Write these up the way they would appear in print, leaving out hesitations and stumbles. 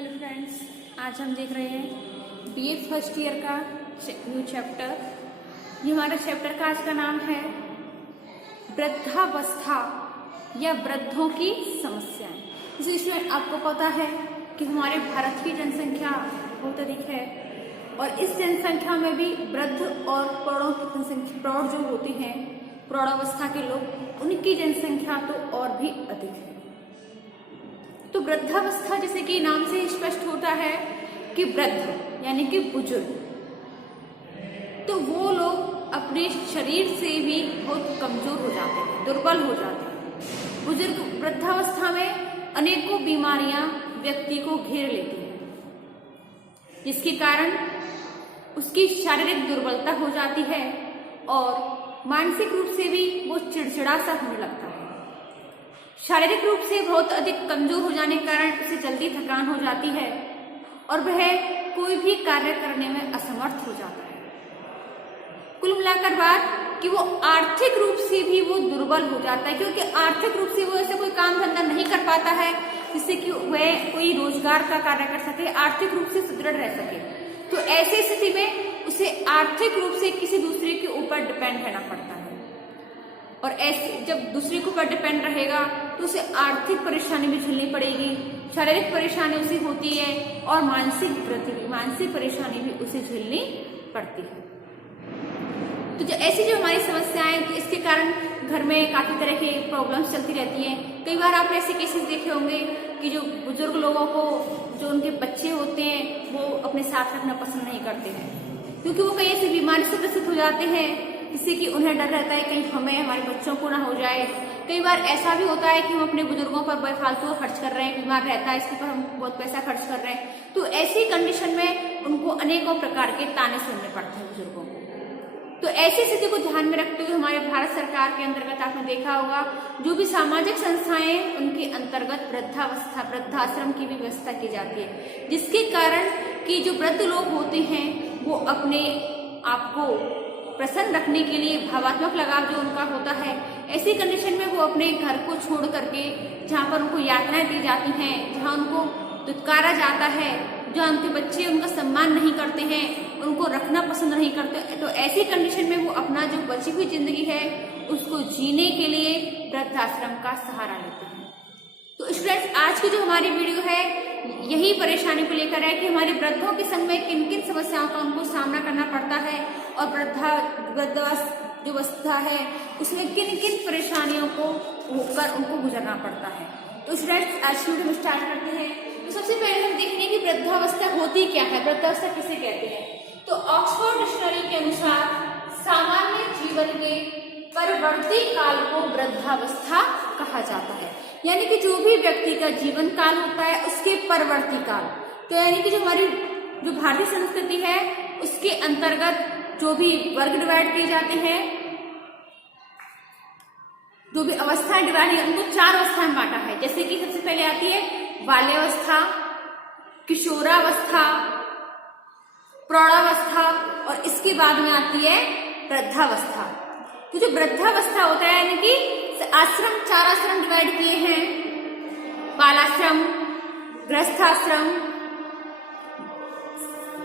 Hello friends, आज हम देख रहे हैं बीए फर्स्ट ईयर का न्यू चैप्टर। ये हमारा चैप्टर का आज का नाम है वृद्धावस्था या वृद्धों की समस्याएं। इस विषय में आपको पता है कि हमारे भारत की जनसंख्या बहुत अधिक है और इस जनसंख्या में भी वृद्ध और प्रौढ़ों की जनसंख्या, प्रौढ़ जो होती हैं, प्रौढ़ावस्था के लोग, उनकी जनसंख्या तो और भी अधिक है। तो वृद्धावस्था जैसे कि नाम से स्पष्ट होता है कि वृद्ध यानी कि बुजुर्ग, तो वो लोग अपने शरीर से भी बहुत कमजोर हो जाते हैं, दुर्बल हो जाते हैं। बुजुर्ग वृद्धावस्था में अनेकों बीमारियां व्यक्ति को घेर लेती हैं, जिसके कारण उसकी शारीरिक दुर्बलता हो जाती है और मानसिक रूप से भी वो चिड़चिड़ा सा होने लगता है। शारीरिक रूप से बहुत अधिक कमजोर हो जाने के कारण उसे जल्दी थकान हो जाती है और वह कोई भी कार्य करने में असमर्थ हो जाता है। कुल मिलाकर बात कि वो आर्थिक रूप से भी वो दुर्बल हो जाता है, क्योंकि आर्थिक रूप से वो ऐसे कोई काम धंधा नहीं कर पाता है जिससे कि वह कोई रोजगार का कार्य कर सके, आर्थिक रूप से सुदृढ़ रह सके। तो ऐसी स्थिति में उसे आर्थिक रूप से किसी दूसरे के ऊपर डिपेंड रहना पड़ता है और ऐसे जब दूसरे के ऊपर डिपेंड रहेगा तो उसे आर्थिक परेशानी भी झेलनी पड़ेगी, शारीरिक परेशानी उसे होती है और मानसिक परेशानी भी उसे झेलनी पड़ती है। तो जो ऐसी जो हमारी समस्याएं, इसके कारण घर में काफी तरह के प्रॉब्लम्स चलती रहती हैं। कई बार आपने ऐसे केसेस देखे होंगे कि जो बुजुर्ग लोगों को, जो उनके बच्चे होते हैं, वो अपने साथ रखना पसंद नहीं करते हैं, क्योंकि वो कई ऐसी बीमारी से ग्रसित हो जाते हैं जिससे कि उन्हें डर रहता है कहीं हमें, हमारे बच्चों को ना हो जाए। कई बार ऐसा भी होता है कि हम अपने बुजुर्गों पर बेफालतू खर्च कर रहे हैं, बीमार रहता है इसके ऊपर हम बहुत पैसा खर्च कर रहे हैं। तो ऐसी कंडीशन में उनको अनेकों प्रकार के ताने सुनने पड़ते हैं बुजुर्गों को। तो ऐसी स्थिति को ध्यान में रखते हुए हमारे भारत सरकार के अंतर्गत आपने देखा होगा जो भी सामाजिक संस्थाएं, उनके अंतर्गत वृद्धाश्रम की भी व्यवस्था की जाती है, जिसके कारण कि जो वृद्ध लोग होते हैं वो अपने आप को प्रसन्न रखने के लिए, भावात्मक लगाव जो उनका होता है, ऐसी कंडीशन में वो अपने घर को छोड़ करके, जहाँ पर उनको यातनाएं दी जाती हैं, जहाँ उनको दुत्कारा जाता है, जहाँ उनके बच्चे उनका सम्मान नहीं करते हैं, उनको रखना पसंद नहीं करते, तो ऐसी कंडीशन में वो अपना जो बची हुई जिंदगी है उसको जीने के लिए वृद्धाश्रम का सहारा लेते हैं। तो स्टूडेंट्स, आज की जो हमारी वीडियो है यही परेशानी को लेकर है कि हमारे वृद्धों के संग में किन किन समस्याओं का उनको सामना करना पड़ता है और वृद्धावस्था है उसमें किन किन परेशानियों को होकर उनको गुजरना पड़ता है। तो स्टूडेंट्स, आज की वीडियो में स्टार्ट करते हैं। तो सबसे पहले हम देखेंगे कि वृद्धावस्था होती क्या है, वृद्धावस्था किसे कहते हैं। तो ऑक्सफोर्ड डिक्शनरी के अनुसार सामान्य जीवन के परिवर्ती काल को वृद्धावस्था कहा जाता है, यानी कि जो भी व्यक्ति का जीवन काल होता है उसके परवर्ती काल। तो यानी कि जो हमारी जो भारतीय संस्कृति है उसके अंतर्गत जो भी वर्ग डिवाइड किए जाते हैं, जो भी अवस्थाएं डिवाइड है, उनको 4 अवस्थाएं में बांटा है। जैसे कि सबसे पहले आती है बाल्यावस्था, किशोरावस्था, प्रौढ़ावस्था और इसके बाद में आती है वृद्धावस्था। तो जो वृद्धावस्था होता है यानी कि आश्रम, 4 आश्रम डिवाइड किए हैं, बालाश्रम, गृहस्थाश्रम,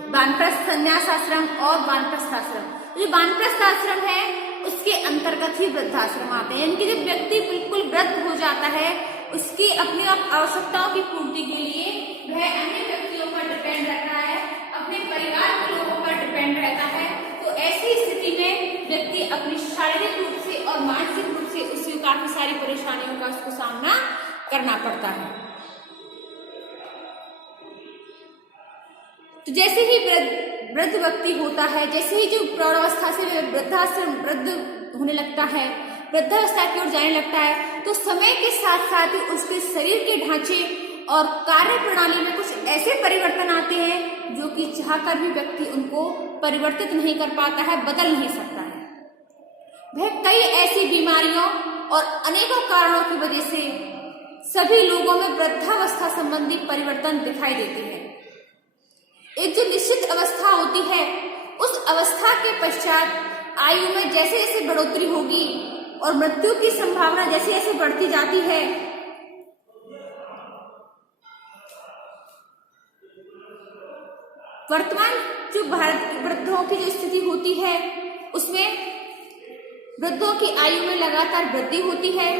वानप्रस्थ संन्यास आश्रम और वानप्रस्थ आश्रम। जो वानप्रस्थ आश्रम है उसके अंतर्गत ही वृद्धाश्रम आते हैं, यानी कि जब व्यक्ति बिल्कुल वृद्ध हो जाता है, उसकी अपनी आवश्यकताओं की पूर्ति के लिए वह अन्य व्यक्तियों पर डिपेंड रहता है, अपने परिवार के लोगों पर डिपेंड रहता है। तो ऐसी स्थिति में व्यक्ति अपनी शारीरिक रूप से और मानसिक रूप से उससे काफी सारी परेशानियों का उसको सामना करना पड़ता है। तो जैसे ही वृद्ध व्यक्ति होता है, जैसे ही जो प्रौढ़ावस्था से वृद्धाश्रम वृद्ध होने लगता है, वृद्धावस्था की ओर जाने लगता है, तो समय के साथ साथ ही उसके शरीर के ढांचे और कार्य प्रणाली में कुछ ऐसे परिवर्तन आते हैं जो कि चाहकर भी व्यक्ति उनको परिवर्तित नहीं कर पाता है, बदल नहीं सकता है। वह कई ऐसी बीमारियों और अनेकों कारणों की वजह से सभी लोगों में वृद्धावस्था संबंधी परिवर्तन दिखाई देते हैं। एक जो निश्चित अवस्था होती है, उस अवस्था के पश्चात आयु में जैसे जैसे बढ़ोतरी होगी और मृत्यु की संभावना जैसे जैसे बढ़ती जाती है, वर्तमान जो भारत के वृद्धों की जो स्थिति होती है उसमें वृद्धों की आयु में लगातार वृद्धि होती है।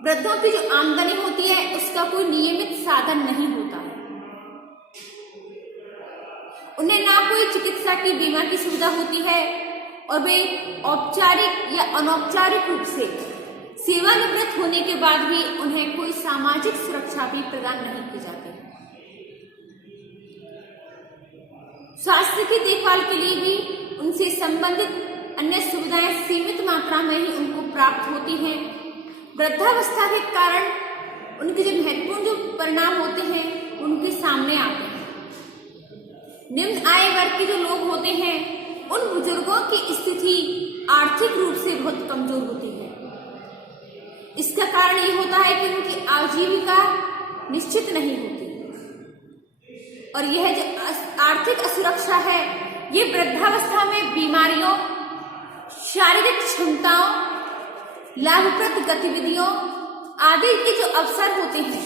वृद्धों की जो आमदनी होती है उसका कोई नियमित साधन नहीं होता है। उन्हें ना कोई चिकित्सा की बीमा की सुविधा होती है और वे औपचारिक या अनौपचारिक रूप से सेवानिवृत्त होने के बाद भी उन्हें कोई सामाजिक सुरक्षा भी प्रदान नहीं की जाती। स्वास्थ्य की देखभाल के लिए भी उनसे संबंधित अन्य सुविधाएं सीमित मात्रा में ही उनको प्राप्त होती हैं। वृद्धावस्था के कारण उनके जो महत्वपूर्ण जो परिणाम होते हैं उनके सामने आते हैं। निम्न आय वर्ग के जो लोग होते हैं उन बुजुर्गों की स्थिति आर्थिक रूप से बहुत कमजोर होती है। इसका कारण ये होता है कि उनकी आजीविका निश्चित नहीं होती और यह जो आर्थिक असुरक्षा है ये वृद्धावस्था में बीमारियों, शारीरिक क्षमताओं, लाभप्रद गतिविधियों आदि के जो अवसर होते हैं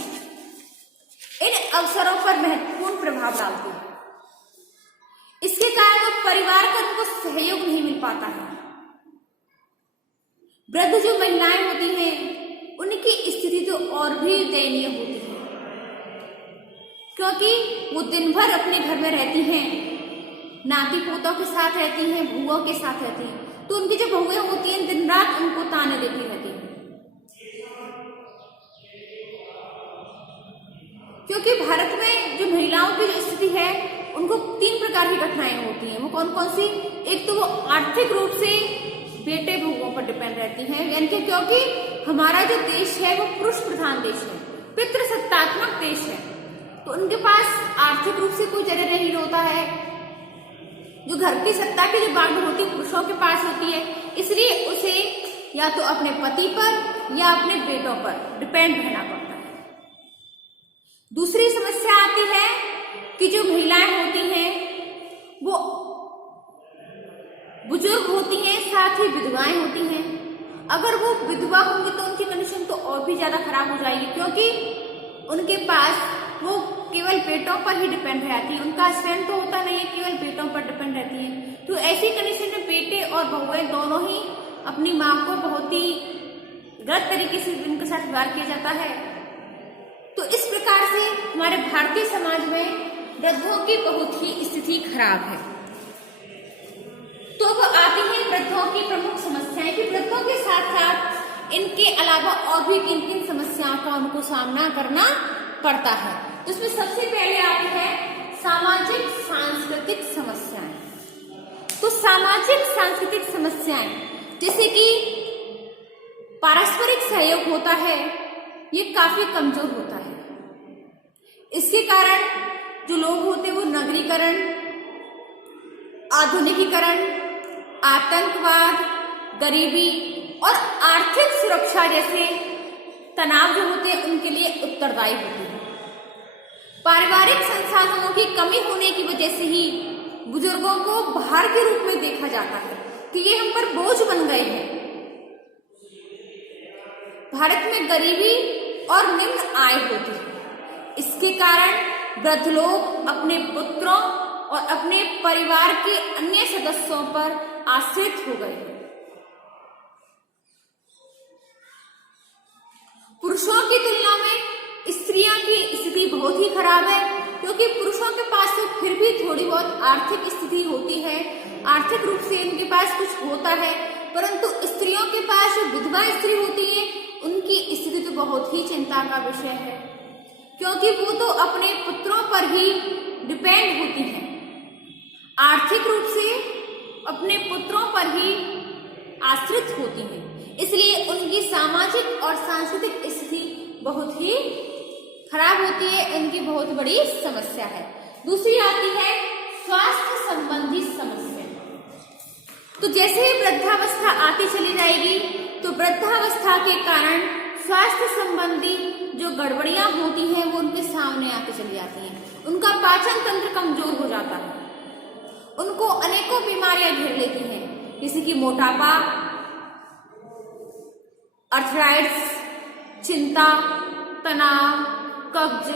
इन अवसरों पर महत्वपूर्ण प्रभाव डालते हैं। इसके कारण वो परिवार का उनको सहयोग नहीं मिल पाता है। वृद्ध जो महिलाएं होती हैं उनकी स्थिति तो और भी दयनीय होती है क्योंकि वो दिन भर अपने घर में रहती हैं, नाती पोतों के साथ रहती हैं, बुआ के साथ रहती हैं, तो उनकी जो बहुएं होती हैं दिन रात उनको ताने देती रहती हैं। क्योंकि भारत में जो महिलाओं की जो स्थिति है उनको 3 प्रकार की कठिनाइयां होती हैं। वो कौन कौन सी? एक तो वो आर्थिक रूप से बेटे बहुओं पर डिपेंड रहती हैं, यानी कि क्योंकि हमारा जो देश है वो पुरुष प्रधान देश है, पितृसत्तात्मक देश है, तो उनके पास आर्थिक रूप से कोई जरिया नहीं होता है। जो घर की सत्ता की जो बागडोर होती है पुरुषों के पास होती है, इसलिए उसे या तो अपने पति पर या अपने बेटों पर डिपेंड रहना पड़ता है। दूसरी समस्या आती है कि जो महिलाएं होती हैं वो बुजुर्ग होती हैं, साथ ही विधवाएं होती हैं। अगर वो विधवा होंगी तो उनकी कंडीशन तो और भी ज्यादा खराब हो जाएगी क्योंकि उनके पास वो केवल बेटों पर ही डिपेंड रहती है, उनका स्ट्रेंथ तो होता नहीं है, केवल बेटों पर डिपेंड रहती है। तो ऐसी कंडीशन में बेटे और बहुएं दोनों ही अपनी माँ को बहुत ही गलत तरीके से उनके साथ व्यवहार किया जाता है। तो इस प्रकार से हमारे भारतीय समाज में वृद्धों की बहुत ही स्थिति खराब है। तो वो आती है वृद्धों की प्रमुख समस्याएं कि वृद्धों के साथ साथ इनके अलावा और भी किन किन समस्याओं का उनको सामना करना पड़ता है। तो इसमें सबसे पहले आती है सामाजिक सांस्कृतिक समस्याएं। तो सामाजिक सांस्कृतिक समस्याएं जैसे कि पारस्परिक सहयोग होता है ये काफी कमजोर होता है। इसके कारण जो लोग होते हैं वो नगरीकरण, आधुनिकीकरण, आतंकवाद, गरीबी और आर्थिक सुरक्षा जैसे तनाव जो होते हैं उनके लिए उत्तरदायी होते हैं। पारिवारिक संसाधनों की कमी होने की वजह से ही बुजुर्गों को भार के रूप में देखा जाता है कि ये हम पर बोझ बन गए हैं। भारत में गरीबी और निम्न आय होती है। इसके कारण वृद्ध लोग अपने पुत्रों और अपने परिवार के अन्य सदस्यों पर आश्रित हो गए। पुरुषों की तुलना में स्त्रियों की स्थिति बहुत ही खराब है क्योंकि पुरुषों के पास तो फिर भी थोड़ी बहुत आर्थिक स्थिति होती है, आर्थिक रूप से इनके पास कुछ होता है, परंतु स्त्रियों के पास जो विधवा स्त्री होती है उनकी स्थिति तो बहुत ही चिंता का विषय है क्योंकि वो तो अपने पुत्रों पर ही डिपेंड होती हैं, आर्थिक रूप से अपने पुत्रों पर ही आश्रित होती हैं। इसलिए उनकी सामाजिक और सांस्कृतिक स्थिति बहुत ही खराब होती है, उनकी बहुत बड़ी समस्या है। दूसरी आती है स्वास्थ्य संबंधी समस्या। तो जैसे ही वृद्धावस्था आती चली जाएगी तो वृद्धावस्था के कारण स्वास्थ्य संबंधी जो गड़बड़ियां होती हैं वो उनके सामने आती चली जाती हैं। उनका पाचन तंत्र कमजोर हो जाता है, उनको अनेकों बीमारियां घेर लेती हैं जैसे कि मोटापा, अर्थराइटिस, चिंता, तनाव, कब्ज,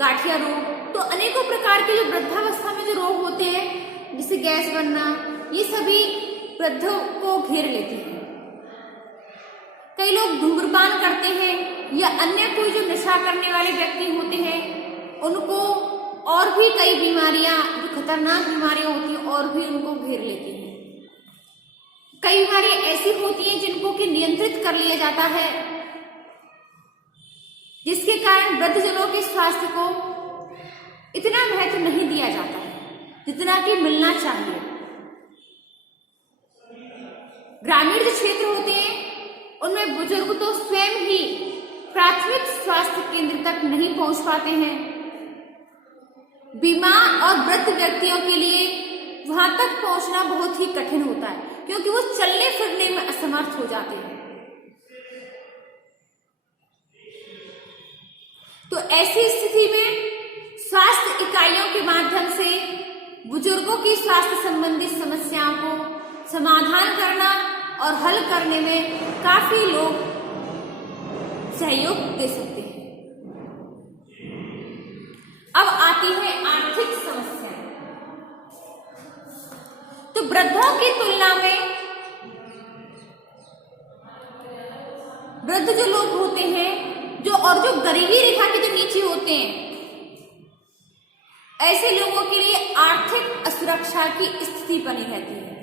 गांठिया रोग, तो अनेकों प्रकार के जो वृद्धावस्था में जो रोग होते हैं, जैसे गैस बनना, ये सभी वृद्धों को घेर लेते हैं। कई लोग धूम्रपान करते हैं या अन्य कोई जो नशा करने वाले व्यक्ति होते हैं, उनको और भी कई बीमारियां, जो खतरनाक बीमारियां होती हैं, और भी उनको घेर लेती हैं। कई बीमारियां ऐसी होती हैं जिनको कि नियंत्रित कर लिया जाता है, जिसके कारण वृद्धजनों के स्वास्थ्य को इतना महत्व नहीं दिया जाता है जितना कि मिलना चाहिए। ग्रामीण जो क्षेत्र होते हैं उनमें बुजुर्ग तो स्वयं ही प्राथमिक स्वास्थ्य केंद्र तक नहीं पहुंच पाते हैं। बीमार और वृद्ध व्यक्तियों के लिए वहां तक पहुंचना बहुत ही कठिन होता है, क्योंकि वो चलने फिरने में असमर्थ हो जाते हैं। तो ऐसी स्थिति में स्वास्थ्य इकाइयों के माध्यम से बुजुर्गों की स्वास्थ्य संबंधी समस्याओं को समाधान करना और हल करने में काफी लोग सहयोग दे सकते हैं। अब आती है आर्थिक समस्याएं। तो वृद्धों की तुलना में वृद्ध जो लोग होते हैं, जो गरीबी रेखा के जो नीचे होते हैं, ऐसे लोगों के लिए आर्थिक असुरक्षा की स्थिति बनी रहती है।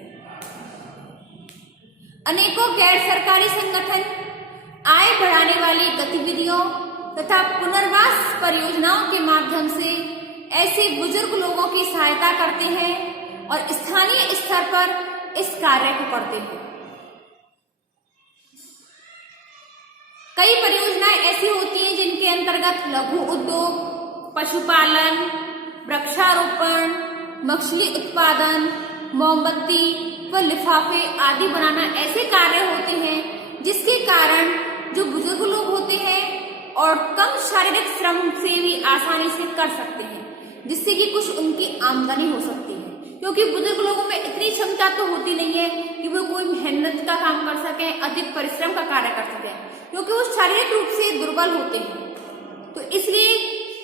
अनेकों गैर सरकारी संगठन आय बढ़ाने वाली गतिविधियों तथा पुनर्वास परियोजनाओं के माध्यम से ऐसे बुजुर्ग लोगों की सहायता करते हैं और स्थानीय स्तर पर इस कार्य को करते हैं। कई परियोजनाएं ऐसी होती हैं जिनके अंतर्गत लघु उद्योग, पशुपालन, वृक्षारोपण, मछली उत्पादन, मोमबत्ती व लिफाफे आदि बनाना ऐसे कार्य होते हैं जिसके कारण जो बुजुर्ग लोग होते हैं और कम शारीरिक श्रम से भी आसानी से कर सकते हैं, जिससे कि कुछ उनकी आमदनी हो सकती है। क्योंकि बुजुर्ग लोगों में इतनी क्षमता तो होती नहीं है कि वो कोई मेहनत का काम कर सकें, अधिक परिश्रम का कार्य कर सकें, क्योंकि वो शारीरिक रूप से दुर्बल होते हैं। तो इसलिए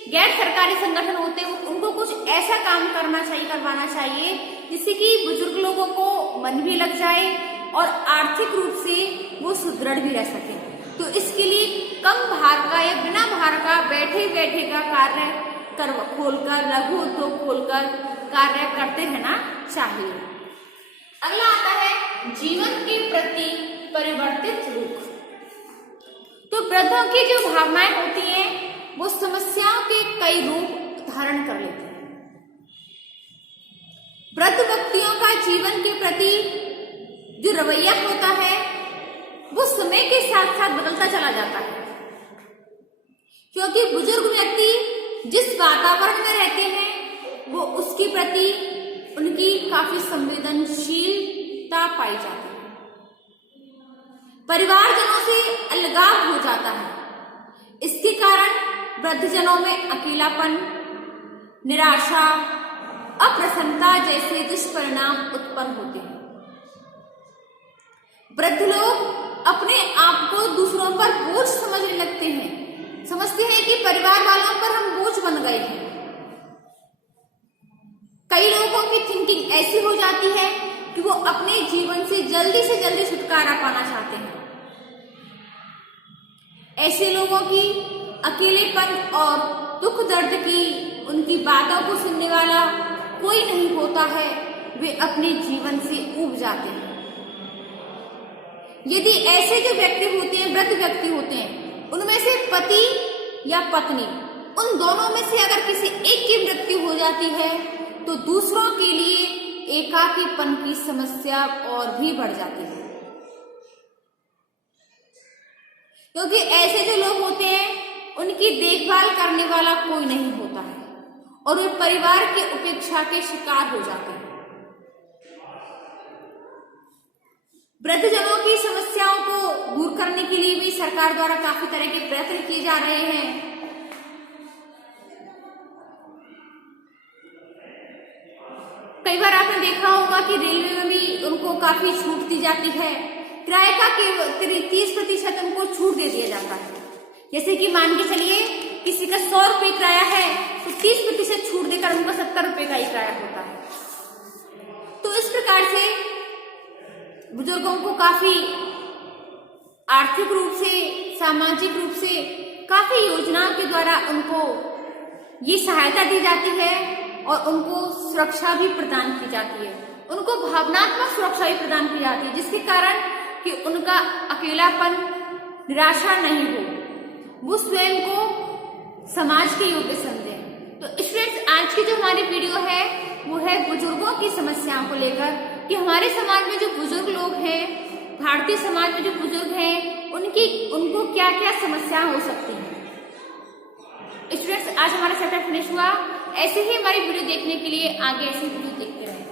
गैर सरकारी संगठन होते हैं, उनको कुछ ऐसा काम करवाना चाहिए जिससे कि बुजुर्ग लोगों को मन भी लग जाए और आर्थिक रूप से वो सुदृढ़ भी रह सके। तो इसके लिए कम भार का या बिना भार का बैठे बैठे का कार्य खोलकर, लघु उद्योग खोलकर कार्य करते रहना चाहिए। अगला आता है जीवन के प्रति परिवर्तित रुख। तो वृद्धों की जो भावनाएं होती हैं वो समस्याओं के कई रूप धारण कर लेते हैं। वृद्ध व्यक्तियों का जीवन के प्रति जो रवैया होता है वो समय के साथ साथ बदलता चला जाता है, क्योंकि बुजुर्ग व्यक्ति जिस वातावरण में रहते हैं वो उसके प्रति उनकी काफी संवेदनशीलता पाई जाती है। परिवारजनों से अलगाव हो जाता है। इसके कारण वृद्धजनों में अकेलापन, निराशा, अप्रसन्नता जैसे दुष्परिणाम उत्पन्न होते हैं। वृद्ध लोग अपने आप को दूसरों पर बोझ समझने लगते हैं, समझते हैं कि परिवार वालों पर हम बोझ बन गए हैं। कई लोगों की थिंकिंग ऐसी हो जाती है कि वो अपने जीवन से जल्दी छुटकारा पाना चाहते हैं। ऐसे लोगों की अकेलेपन और दुख दर्द की उनकी बातों को सुनने वाला कोई नहीं होता है, वे अपने जीवन से ऊब जाते हैं। यदि ऐसे जो व्यक्ति होते हैं, वृद्ध व्यक्ति होते हैं, उनमें से पति या पत्नी, उन दोनों में से अगर किसी एक की मृत्यु हो जाती है तो दूसरों के लिए एकाकीपन की समस्या और भी बढ़ जाती है। क्योंकि ऐसे जो लोग होते हैं उनकी देखभाल करने वाला कोई नहीं होता है और वे परिवार की उपेक्षा के शिकार हो जाते हैं। वृद्धजनों की समस्याओं को दूर करने के लिए भी सरकार द्वारा काफी तरह के प्रयत्न किए जा रहे हैं। कई बार आपने देखा होगा कि रेलवे में भी उनको काफी छूट दी जाती है। किराए का 30% उनको छूट दे दिया जाता है। जैसे कि मान के चलिए किसी का 100 रुपये किराया है तो 30% छूट देकर उनका 70 रुपये का ही किराया होता है। तो इस प्रकार से बुजुर्गों को काफी आर्थिक रूप से, सामाजिक रूप से काफी योजनाओं के द्वारा उनको ये सहायता दी जाती है और उनको सुरक्षा भी प्रदान की जाती है, उनको भावनात्मक सुरक्षा भी प्रदान की जाती है, जिसके कारण कि उनका अकेलापन, निराशा नहीं हो, वो स्वयं को समाज के योग्य समझे। तो स्टूडेंट्स, आज की जो हमारी वीडियो है वो है बुजुर्गों की समस्याओं को लेकर कि हमारे समाज में जो बुजुर्ग लोग हैं, भारतीय समाज में जो बुजुर्ग हैं, उनको क्या क्या समस्याएं हो सकती हैं। स्टूडेंट्स, आज हमारा सेटअप फिनिश हुआ। ऐसे ही हमारी वीडियो देखने के लिए आगे ऐसी वीडियो देखते रहें।